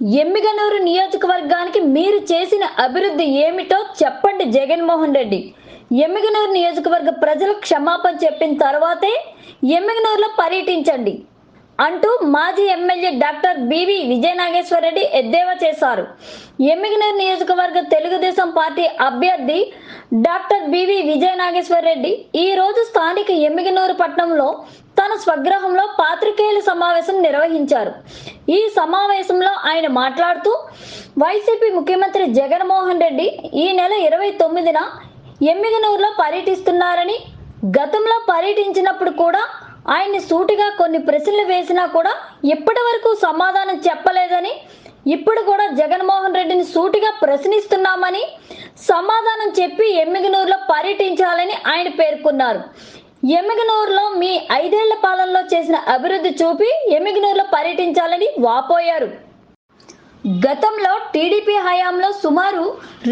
ఎమ్మిగనూరు నియోజకవర్గానికి మీరు చేసిన అభివృద్ధి ఏమిటో చెప్పండి జగన్మోహన్ రెడ్డి. ఎమ్మిగనూరు నియోజకవర్గ ప్రజలు క్షమాపణ చెప్పిన తర్వాతే ఎమ్మిగనూరులో పర్యటించండి అంటూ మాజీ ఎమ్మెల్యే డాక్టర్ బివి విజయనాగేశ్వరరెడ్డి ఎద్దేవా చేశారు. ఎమ్మిగనూరు నియోజకవర్గ తెలుగుదేశం పార్టీ అభ్యర్థి డాక్టర్ బివి విజయనాగేశ్వరరెడ్డి ఈ రోజు స్థానిక ఎమ్మిగనూరు పట్టణంలో తన స్వగృహంలో పాత్రికేయుల సమావేశం నిర్వహించారు. ఈ సమావేశంలో ఆయన మాట్లాడుతూ వైసీపీ ముఖ్యమంత్రి జగన్మోహన్ రెడ్డి ఈ నెల 29న ఎమ్మిగనూరులో పర్యటిస్తున్నారని, గతంలో పర్యటించినప్పుడు కూడా ఆయన్ని సూటిగా కొన్ని ప్రశ్నలు వేసినా కూడా ఇప్పటి వరకు సమాధానం చెప్పలేదని, ఇప్పుడు కూడా జగన్మోహన్ రెడ్డిని సూటిగా ప్రశ్నిస్తున్నామని, సమాధానం చెప్పి ఎమ్మిగనూరులో పర్యటించాలని ఆయన పేర్కొన్నారు. ఎమ్మిగనూరులో మీ 5 ఏళ్ల పాలనలో చేసిన అభివృద్ధి చూపి ఎమ్మిగనూరులో పర్యటించాలని వాపోయారు. గతంలో టీడీపీ హయాంలో సుమారు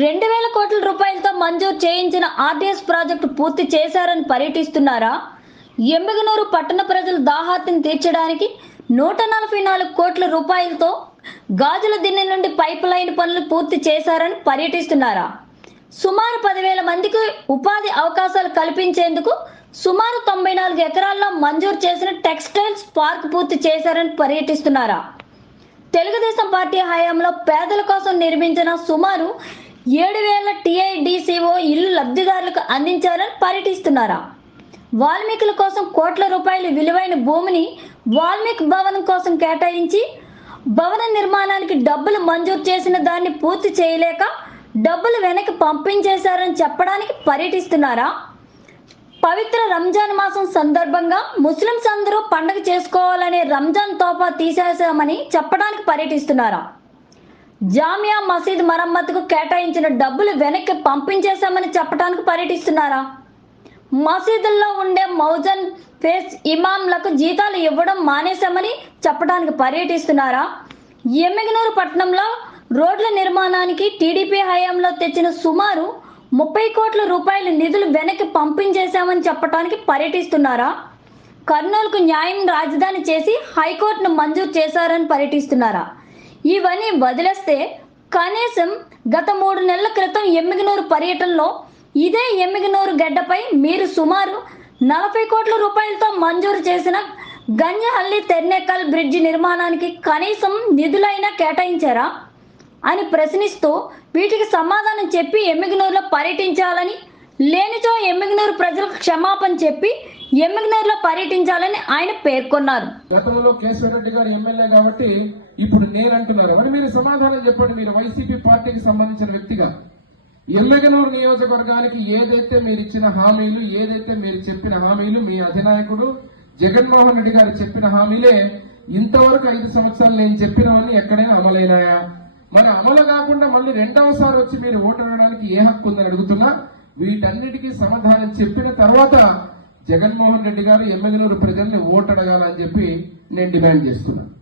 2000 కోట్ల రూపాయలతో మంజూరు చేయించిన ఆర్డీఎస్ ప్రాజెక్టు పూర్తి చేశారని పర్యటిస్తున్నారా? ఎమ్మిగనూరు పట్టణ ప్రజల దాహార్తిని తీర్చడానికి 144 కోట్ల రూపాయలతో గాజుల దిన్నె నుండి పైప్ లైన్ పనులు పూర్తి చేశారని పర్యటిస్తున్నారా? సుమారు 10,000 మందికి ఉపాధి అవకాశాలు కల్పించేందుకు సుమారు 94 ఎకరాల్లో మంజూరు చేసిన టెక్స్టైల్స్ పార్క్ పూర్తి చేశారని పర్యటిస్తున్నారా? తెలుగుదేశం పార్టీ హయాంలో పేదల కోసం నిర్మించిన సుమారు 7,000 టీఐడిసిఓ ఇల్లు లబ్ధిదారులకు అందించారని పర్యటిస్తున్నారా? వాల్మీకుల కోసం కోట్ల రూపాయల విలువైన భూమిని వాల్మీకి భవనం కోసం కేటాయించి భవన నిర్మాణానికి డబ్బులు మంజూరు చేసిన దాన్ని పూర్తి చేయలేక డబ్బులు వెనక్కి పంపించేశారని చెప్పడానికి పర్యటిస్తున్నారా? పవిత్ర రంజాన్ మాసం సందర్భంగా ముస్లింస్ అందరూ పండుగ చేసుకోవాలనే రంజాన్ తోఫా తీసేశామని చెప్పడానికి పర్యటిస్తున్నారా? జామియా మసీద్ మరమ్మతుకు కేటాయించిన డబ్బులు వెనక్కి పంపించేశామని చెప్పడానికి పర్యటిస్తున్నారా? మసీదుల్లో ఉండే మౌజన్ ఫేస్ ఇమాంలకు జీతాలు ఇవ్వడం మానేశామని చెప్పడానికి పర్యటిస్తున్నారా? ఎమ్మిగనూరు పట్టణంలో రోడ్ల నిర్మాణానికి టీడీపీ హయాంలో తెచ్చిన సుమారు 30 కోట్ల రూపాయల నిధులు వెనక్కి పంపించేశామని చెప్పడానికి పర్యటిస్తున్నారా? కర్నూలుకు న్యాయం రాజధాని చేసి హైకోర్టును మంజూరు చేశారని పర్యటిస్తున్నారా? ఇవన్నీ వదిలేస్తే కనీసం గత 3 నెలల క్రితం ఎమ్మిగనూరు పర్యటనలో ఇదే ఎమ్మిగనూరు గడ్డపై మీరు సుమారు 40 కోట్ల రూపాయలతో మంజూరు చేసిన గంజహల్లి తెర్నేకల్ బ్రిడ్జి నిర్మాణానికి కనీసం నిధులైనా కేటాయించారా అని ప్రశ్నిస్తూ వీటికి సమాధానం చెప్పి ఎమ్మిగనూరులో పర్యటించాలని, లేనిచో ఎమ్మిగనూరు ప్రజలకు క్షమాపణ చెప్పి ఎమ్మిగనూరులో పర్యటించాలని ఆయన పేర్కొన్నారు. గతంలో కేశవరెడ్డి గారు ఎమ్మెల్యే కాబట్టి ఇప్పుడు నేను అంటున్నారు. మరి మీరు సమాధానం చెప్పండి. మీరు వైసీపీ పార్టీకి సంబంధించిన వ్యక్తిగా ఎమ్మిగనూరు నియోజకవర్గానికి ఏదైతే మీరు ఇచ్చిన హామీలు, ఏదైతే మీరు చెప్పిన హామీలు, మీ అధినాయకుడు జగన్మోహన్ రెడ్డి గారు చెప్పిన హామీలే ఇంతవరకు 5 సంవత్సరాలు నేను చెప్పినవన్నీ ఎక్కడైనా అమలైనాయా? మరి అమలు కాకుండా మళ్ళీ రెండవసారి వచ్చి మీరు ఓటు అడగడానికి ఏ హక్కు ఉందని అడుగుతున్నా. వీటన్నిటికీ సమాధానం చెప్పిన తర్వాత జగన్మోహన్ రెడ్డి గారు ఎమ్మిగనూరు ప్రజల్ని ఓటు అడగాలని చెప్పి నేను డిమాండ్ చేస్తున్నాను.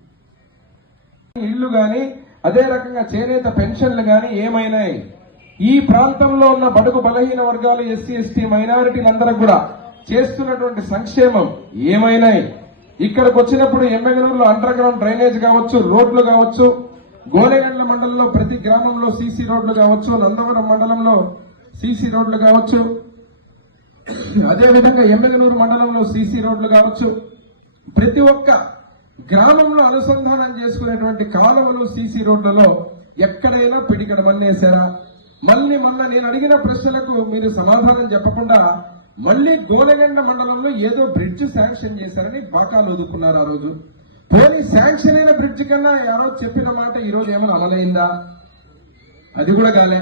ఇళ్లు గాని అదే రకంగా చేనేత పెన్షన్లు గాని ఏమైనాయి? ఈ ప్రాంతంలో ఉన్న బడుగు బలహీన వర్గాలు, ఎస్సీ ఎస్టీ మైనారిటీలందరూ కూడా చేస్తున్నటువంటి సంక్షేమం ఏమైనాయి? ఇక్కడికి వచ్చినప్పుడు ఎమ్మిగనూరులో అండర్ గ్రౌండ్ డ్రైనేజ్ కావచ్చు, రోడ్లు కావచ్చు, గోనెగండ్ల మండలంలో ప్రతి గ్రామంలో సీసీ రోడ్లు కావచ్చు, నందవరం మండలంలో సీసీ రోడ్లు కావచ్చు, అదేవిధంగా ఎమ్మిగనూరు మండలంలో సీసీ రోడ్లు కావచ్చు, ప్రతి ఒక్క గ్రామంలో అనుసంధానం చేసుకునేటువంటి కాలువలు, సీసీ రోడ్లలో ఎక్కడైనా పిడికడ మన్నేశారా? మళ్ళీ మొన్న నేను అడిగిన ప్రశ్నలకు మీరు సమాధానం చెప్పకుండా మళ్ళీ గోనెగండ్ల మండలంలో ఏదో బ్రిడ్జ్ శాంక్షన్ చేశారని బాకాలు వదుకున్నారు. ఆ రోజు పోనీ శాంక్షన్ అయిన బ్రిడ్జ్ కన్నా ఆ రోజు చెప్పిన మాట ఈ రోజు ఏమైనా అమలైందా? అది కూడా కాలే.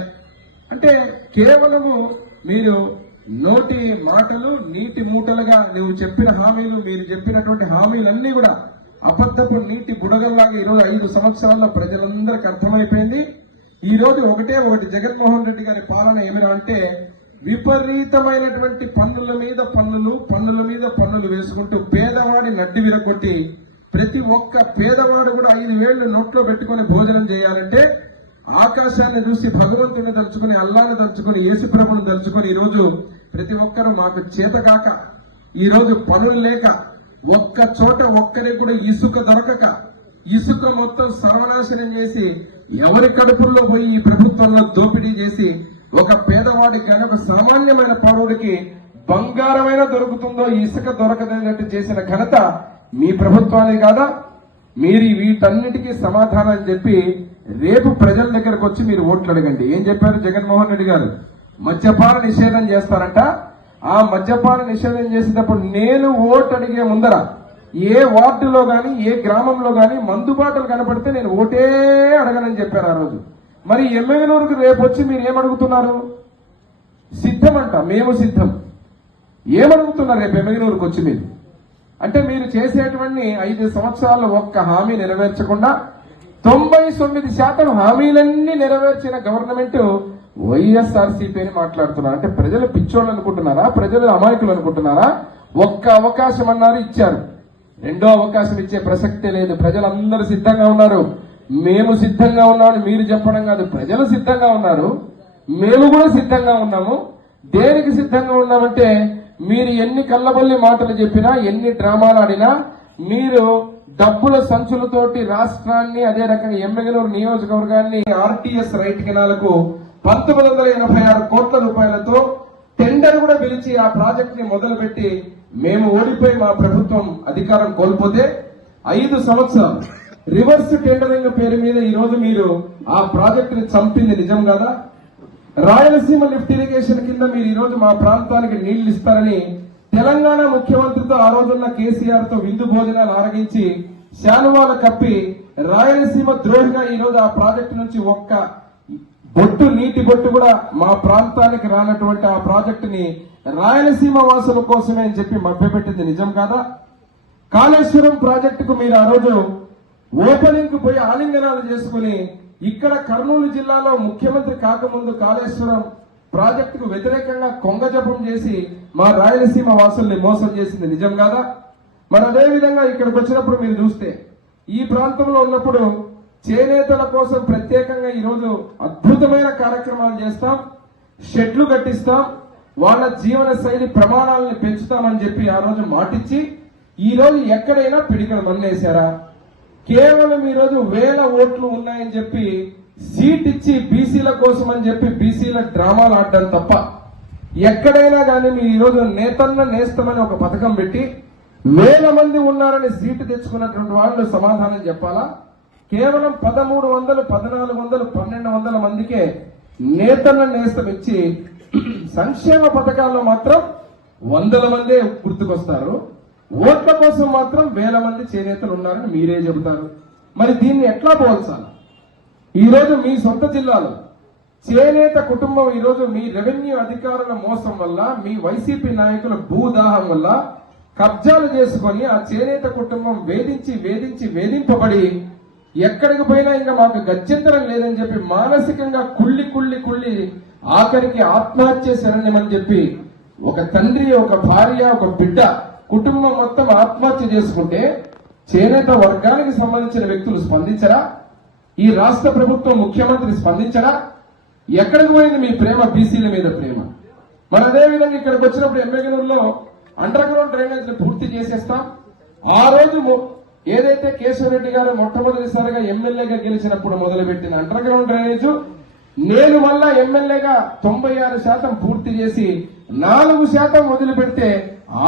అంటే కేవలము మీరు నోటి మాటలు నీటి మూటలుగా నువ్వు చెప్పిన హామీలు, మీరు చెప్పినటువంటి హామీలన్నీ కూడా అబద్ధపు నీటి బుడగల్లాగా ఈరోజు 5 సంవత్సరాల్లో ప్రజలందరికీ అర్థమైపోయింది. ఈ రోజు ఒకటి జగన్మోహన్ రెడ్డి గారి పాలన ఏమిరా అంటే విపరీతమైనటువంటి పన్నుల మీద పన్నులు వేసుకుంటూ పేదవాడి నడ్డి విరగొట్టి ప్రతి ఒక్క పేదవాడు కూడా 5 వేళ్లు నోట్లో పెట్టుకుని భోజనం చేయాలంటే ఆకాశాన్ని చూసి భగవంతుని తలుచుకుని, అల్లాను తలుచుకుని, యేసుప్రభుని తలుచుకుని ఈరోజు ప్రతి ఒక్కరూ మాకు చేతకాక ఈ రోజు పనులు లేక ఒక్క చోట ఒక్కరికి కూడా ఇసుక దొరకక ఇసుక మొత్తం సర్వనాశనం చేసి ఎవరి కడుపుల్లో పోయి ఈ ప్రభుత్వంలో దోపిడీ చేసి ఒక పేదవాడికి కానీ ఒక సామాన్యమైన పౌరుడికి బంగారమైన దొరుకుతుందో ఇసుక దొరకదన్నట్టు చేసిన ఘనత మీ ప్రభుత్వానికి కాదా? మీరు వీటన్నిటికీ సమాధానం చెప్పి రేపు ప్రజల దగ్గరకు వచ్చి మీరు ఓట్లు అడగండి. ఏం చెప్పారు జగన్మోహన్ రెడ్డి గారు? మద్యపాన నిషేధం చేస్తారంట. ఆ మద్యపాన నిషేధం చేసేటప్పుడు నేను ఓటు అడిగే ముందర ఏ వార్డులో గాని ఏ గ్రామంలో గాని మందుబాటలు కనపడితే నేను ఓటే అడగనని చెప్పారు ఆ రోజు. మరి ఎమ్మెగనూరుకు రేపు వచ్చి మీరు ఏమడుగుతున్నారు? సిద్ధమంట, మేము సిద్ధం. ఏమడుగుతున్నారు రేపు ఎమ్మెగనూరుకు వచ్చి మీరు? అంటే మీరు చేసేటువంటి 5 సంవత్సరాల్లో ఒక్క హామీ నెరవేర్చకుండా 99% హామీలన్నీ నెరవేర్చిన గవర్నమెంట్ వైఎస్ఆర్సీపీ అని మాట్లాడుతున్నారు. అంటే ప్రజలు పిచ్చోళ్ళు అనుకుంటున్నారా? ప్రజలు అమాయకులు అనుకుంటున్నారా? ఒక్క అవకాశం అన్నారు, ఇచ్చారు. రెండో అవకాశం ఇచ్చే ప్రసక్తే లేదు. ప్రజలందరూ సిద్ధంగా ఉన్నారు. మేము సిద్ధంగా ఉన్నామని మీరు చెప్పడం కాదు, ప్రజలు సిద్ధంగా ఉన్నారు. మేము కూడా సిద్ధంగా ఉన్నాము. దేనికి సిద్ధంగా ఉన్నామంటే మీరు ఎన్ని కల్లబల్లి మాటలు చెప్పినా, ఎన్ని డ్రామాలు ఆడినా, మీరు డబ్బుల సంచులతోటి రాష్ట్రాన్ని, అదే రకంగా ఎమ్మెగనూరు నియోజకవర్గాన్ని ఆర్టీఎస్ రైట్ కెనాలకు 1986 కోట్ల రూపాయలతో టెండర్ కూడా పిలిచి ఆ ప్రాజెక్ట్ ని మొదలుపెట్టి మేము ఓడిపోయి మా ప్రభుత్వం అధికారం కోల్పోతే 5 సంవత్సరాలు రివర్స్ టెండరింగ్ పేరు మీద ఈ రోజు మీరు ఆ ప్రాజెక్ట్ ని చంపింది నిజం కదా? రాయలసీమ లిఫ్ట్ ఇరిగేషన్ కింద మీరు ఈ రోజు మా ప్రాంతానికి నీళ్లు ఇస్తారని తెలంగాణ ముఖ్యమంత్రితో ఆ రోజున్న కేసీఆర్ తో విందు భోజనాలు ఆరగించి శాలువాలు కప్పి రాయలసీమ ద్రోహిగా ఈ రోజు ఆ ప్రాజెక్టు నుంచి ఒక్క బొట్టు నీటి బొట్టు కూడా మా ప్రాంతానికి రానటువంటి ఆ ప్రాజెక్టుని రాయలసీమ వాసుల కోసమే అని చెప్పి మభ్యపెట్టింది నిజం కాదా? కాళేశ్వరం ప్రాజెక్టుకు మీరు ఆ రోజు ఓపెనింగ్ కు పోయి ఆలింగనాలు చేసుకుని ఇక్కడ కర్నూలు జిల్లాలో ముఖ్యమంత్రి కాకముందు కాళేశ్వరం ప్రాజెక్టుకు వ్యతిరేకంగా కొంగజపం చేసి మా రాయలసీమ వాసుల్ని మోసం చేసింది నిజం కాదా? మరి అదే విధంగా ఇక్కడికి వచ్చినప్పుడు మీరు చూస్తే ఈ ప్రాంతంలో ఉన్నప్పుడు చేనేతల కోసం ప్రత్యేకంగా ఈరోజు అద్భుతమైన కార్యక్రమాలు చేస్తాం, షెడ్లు కట్టిస్తాం, వాళ్ళ జీవన శైలి ప్రమాణాలను పెంచుతామని చెప్పి ఆ రోజు మాటిచ్చి ఈ రోజు ఎక్కడైనా పిడికల మన్నేశారా? కేవలం ఈ రోజు 1000 ఓట్లు ఉన్నాయని చెప్పి సీట్ ఇచ్చి బీసీల కోసం అని చెప్పి బీసీల డ్రామాలు ఆడడం తప్ప ఎక్కడైనా కానీ మీరు ఈ రోజు నేతన్న నేస్తమని ఒక పథకం పెట్టి 1000 మంది ఉన్నారని సీటు తెచ్చుకున్నటువంటి వాళ్ళు సమాధానం చెప్పాలా? కేవలం 1300, 1400, 1200 మందికే నేతన్న నేస్తం ఇచ్చి సంక్షేమ పథకాల్లో మాత్రం 100 మందే గుర్తుకొస్తారు. ఓట్ల కోసం మాత్రం 1000 మంది చేనేతలు ఉన్నారని మీరే చెబుతారు. మరి దీన్ని ఎట్లా పోల్చాలి? ఈ రోజు మీ సొంత జిల్లాలో చేనేత కుటుంబం ఈ రోజు మీ రెవెన్యూ అధికారుల మోసం వల్ల, మీ వైసీపీ నాయకుల భూదాహం వల్ల కబ్జాలు చేసుకుని ఆ చేనేత కుటుంబం వేధింపబడి ఎక్కడికి పోయినా ఇంకా మాకు గత్యంతరం లేదని చెప్పి మానసికంగా కుళ్ళి ఆఖరికి ఆత్మహత్య శరణ్యమని చెప్పి ఒక తండ్రి, ఒక భార్య, ఒక బిడ్డ కుటుంబం మొత్తం ఆత్మహత్య చేసుకుంటే చేనేత వర్గానికి సంబంధించిన వ్యక్తులు స్పందించరా? ఈ రాష్ట్ర ప్రభుత్వం ముఖ్యమంత్రి స్పందించరా? ఎక్కడికి పోయింది మీ ప్రేమ? బీసీల మీద ప్రేమ. మరి అదే విధంగా ఇక్కడికి వచ్చినప్పుడు ఎమ్మెగనూరులో అండర్ గ్రౌండ్ డ్రైనేజ్ పూర్తి చేసేస్తాం. ఆ రోజు ఏదైతే కేశవరెడ్డి గారు మొట్టమొదటిసారిగా ఎమ్మెల్యేగా గెలిచినప్పుడు మొదలుపెట్టిన అండర్ గ్రౌండ్ డ్రైనేజ్ నేను మళ్ళా ఎమ్మెల్యేగా 96% పూర్తి చేసి 4% వదిలిపెడితే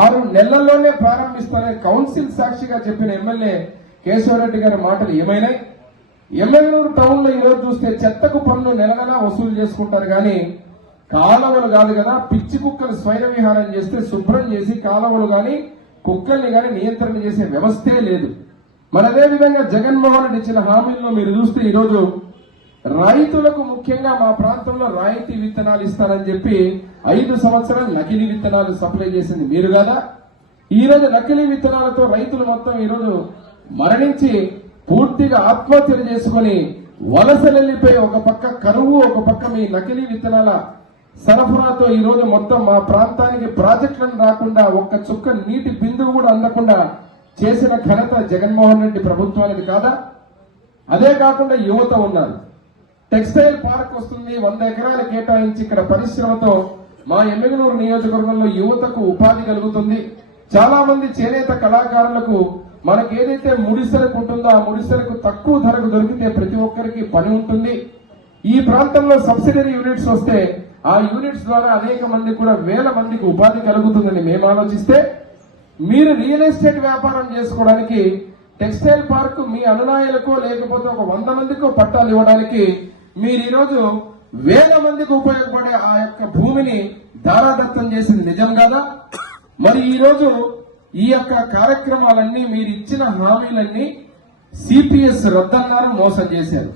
6 నెలల్లోనే ప్రారంభిస్తానని కౌన్సిల్ సాక్షిగా చెప్పిన ఎమ్మెల్యే కేశవరెడ్డి గారి మాటలు ఏమైనాయి? ఎమ్మెగనూరు టౌన్ లో ఈరోజు చూస్తే చెత్తకు పన్ను నెల వసూలు చేసుకుంటారు కానీ కాలువలు కాదు కదా, పిచ్చి కుక్కలు స్వైర విహారం చేస్తే శుభ్రం చేసి కాలువలు గాని కుక్కల్ని గాని నియంత్రణ చేసే వ్యవస్థే లేదు. మరి అదే విధంగా జగన్మోహన్ రెడ్డి ఇచ్చిన హామీల్లో మీరు చూస్తే ఈరోజు రైతులకు ముఖ్యంగా మా ప్రాంతంలో రాయితీ విత్తనాలు ఇస్తారని చెప్పి 5 సంవత్సరాలు నకిలీ విత్తనాలు సప్లై చేసింది మీరు కదా? ఈ రోజు నకిలీ విత్తనాలతో రైతులు మొత్తం ఈరోజు మరణించి పూర్తిగా ఆత్మహత్యలు చేసుకుని వలసలెళ్లిపోయి ఒక పక్క కరువు, ఒక పక్క మీ నకిలీ విత్తనాల సరఫరాతో ఈ రోజు మొత్తం మా ప్రాంతానికి ప్రాజెక్టులను రాకుండా ఒక్క చుక్క నీటి బిందువు కూడా అందకుండా చేసిన ఘనత జగన్మోహన్ రెడ్డి ప్రభుత్వానికి కాదా? అదే కాకుండా యువత ఉన్నారు. టెక్స్టైల్ పార్క్ వస్తుంది, 100 ఎకరాలు కేటాయించి ఇక్కడ పరిశ్రమతో మా ఎమ్మెగనూరు నియోజకవర్గంలో యువతకు ఉపాధి కలుగుతుంది. చాలా మంది చేనేత కళాకారులకు మనకు ఏదైతే ముడిసరకు ఉంటుందో ఆ ముడిసరకు తక్కువ ధరకు దొరికితే ప్రతి ఒక్కరికి పని ఉంటుంది. ఈ ప్రాంతంలో సబ్సిడరీ యూనిట్స్ వస్తే ఆ యూనిట్స్ ద్వారా అనేక మంది కూడా వేల మందికి ఉపాధి కలుగుతుందని మేము ఆలోచిస్తే, మీరు రియల్ ఎస్టేట్ వ్యాపారం చేసుకోవడానికి టెక్స్టైల్ పార్క్ మీ అనునాయులకు లేకపోతే ఒక 100 మందికో పట్టాలు ఇవ్వడానికి మీరు ఈరోజు వేల మందికి ఉపయోగపడే ఆ యొక్క భూమిని దారాదత్తం చేసింది నిజం కాదా? మరి ఈ రోజు ఈ యొక్క కార్యక్రమాలన్నీ మీరు ఇచ్చిన హామీలన్నీ సిపిఎస్ రద్దన్నారు, మోసం చేశారు,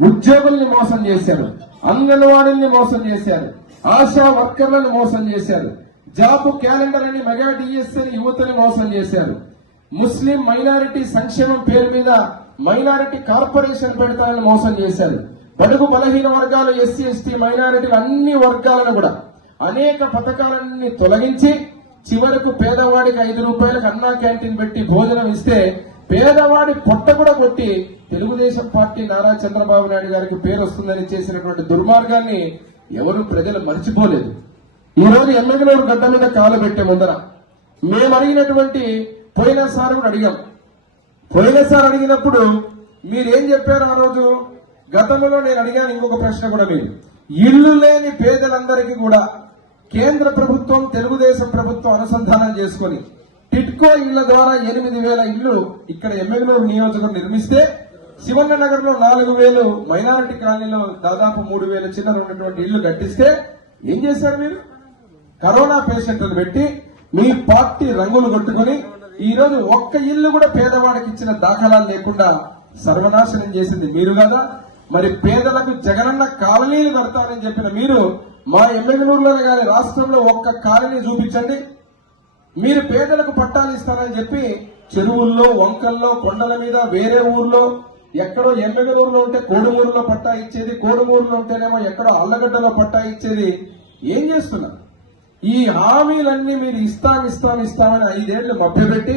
ఉద్యోగుల్ని మోసం చేశారు, అంగన్వాడీల్ని మోసం చేశారు, ఆశా వర్కర్లను మోసం చేశారు, జాబ్ క్యాలెండర్ అని మెగా డిఎస్ఎన్ యువతని మోసం చేశారు, ముస్లిం మైనారిటీ సంక్షేమం పేరు మీద మైనారిటీ కార్పొరేషన్ పెడతారని మోసం చేశారు, బడుగు బలహీన వర్గాలు ఎస్సీ ఎస్టీ మైనారిటీలు అన్ని వర్గాలను కూడా అనేక పథకాలన్నీ తొలగించి చివరకు పేదవాడికి 5 రూపాయలకు అన్నా క్యాంటీన్ పెట్టి భోజనం ఇస్తే పేదవాడి పొట్ట కూడా కొట్టి తెలుగుదేశం పార్టీ నారా చంద్రబాబు నాయుడు గారికి పేరు వస్తుందని చేసినటువంటి దుర్మార్గాన్ని ఎవరు ప్రజలు మర్చిపోలేదు. ఈ రోజు ఎమ్మెల్యేలు గడ్డ మీద కాలు పెట్టే ముందర మేము అడిగినటువంటి పోయినసారి కూడా అడిగాం. పోయినసారి అడిగినప్పుడు మీరేం చెప్పారు ఆ రోజు? గతంలో నేను అడిగాను ఇంకొక ప్రశ్న కూడా, మీరు ఇల్లు లేని పేదలందరికీ కూడా కేంద్ర ప్రభుత్వం తెలుగుదేశం ప్రభుత్వం అనుసంధానం చేసుకుని టిట్కో ఇళ్ల ద్వారా 8,000 ఇళ్లు ఇక్కడ ఎమ్మెగనూరు నియోజకవర్గం నిర్మిస్తే, శివన్న నగర్ లో 4,000, మైనారిటీ కాలనీలో దాదాపు 3,000 చిల్లర ఉన్నటువంటి ఇళ్లు కట్టిస్తే ఏం చేశారు మీరు? కరోనా పేషెంట్లను పెట్టి మీ పార్టీ రంగులు కొట్టుకుని ఈ రోజు ఒక్క ఇల్లు కూడా పేదవాడికి ఇచ్చిన దాఖలాలు లేకుండా సర్వనాశనం చేసింది మీరు కదా? మరి పేదలకు జగనన్న కాలనీలు కడతారని చెప్పిన మీరు మా ఎమ్మెగనూరులోనే కానీ రాష్ట్రంలో ఒక్క కాలనీ చూపించండి. మీరు పేదలకు పట్టాలు ఇస్తారని చెప్పి చెరువుల్లో, వంకల్లో, కొండల మీద, వేరే ఊర్లో, ఎక్కడో ఎమ్మెగనూరులో ఉంటే కోడుమూరులో పట్టా ఇచ్చేది, కోడుమూరులో ఉంటేనేమో ఎక్కడో అల్లగడ్డలో పట్టా ఇచ్చేది. ఏం చేస్తున్నారు? ఈ హామీలన్నీ మీరు ఇస్తామని 5 ఏళ్లు మభ్యపెట్టి,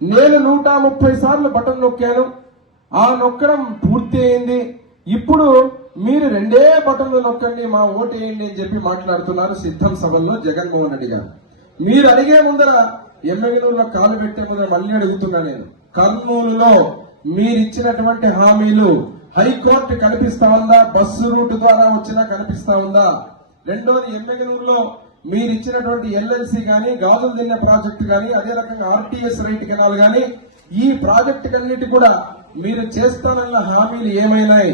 నేను 130 సార్లు బటన్ నొక్కాను, ఆ నొక్కడం పూర్తి అయింది. ఇప్పుడు మీరు 2 బటన్లు నొక్కండి, మా ఓటు వేయండి అని చెప్పి మాట్లాడుతున్నారు సిద్ధం సభల్లో జగన్మోహన్ రెడ్డి గారు. మీరు అడిగే ముందర ఎమ్మెగనూరులో కాలు పెట్టే ముందర మళ్ళీ అడుగుతున్నా నేను, కర్నూలులో మీరు ఇచ్చినటువంటి హామీలు హైకోర్టు కనిపిస్తా ఉందా? బస్సు రూట్ ద్వారా వచ్చినా కనిపిస్తా ఉందా? రెండోది, ఎమ్మెగనూరులో మీరు ఇచ్చినటువంటి ఎల్ఎల్సి గానీ, గాజులు తిన్న ప్రాజెక్టు గానీ, అదే రకంగా ఆర్టీఎస్ రైట్ కెనాల్ గానీ, ఈ ప్రాజెక్టుకన్నిటి కూడా మీరు చేస్తానన్న హామీలు ఏమైనాయి?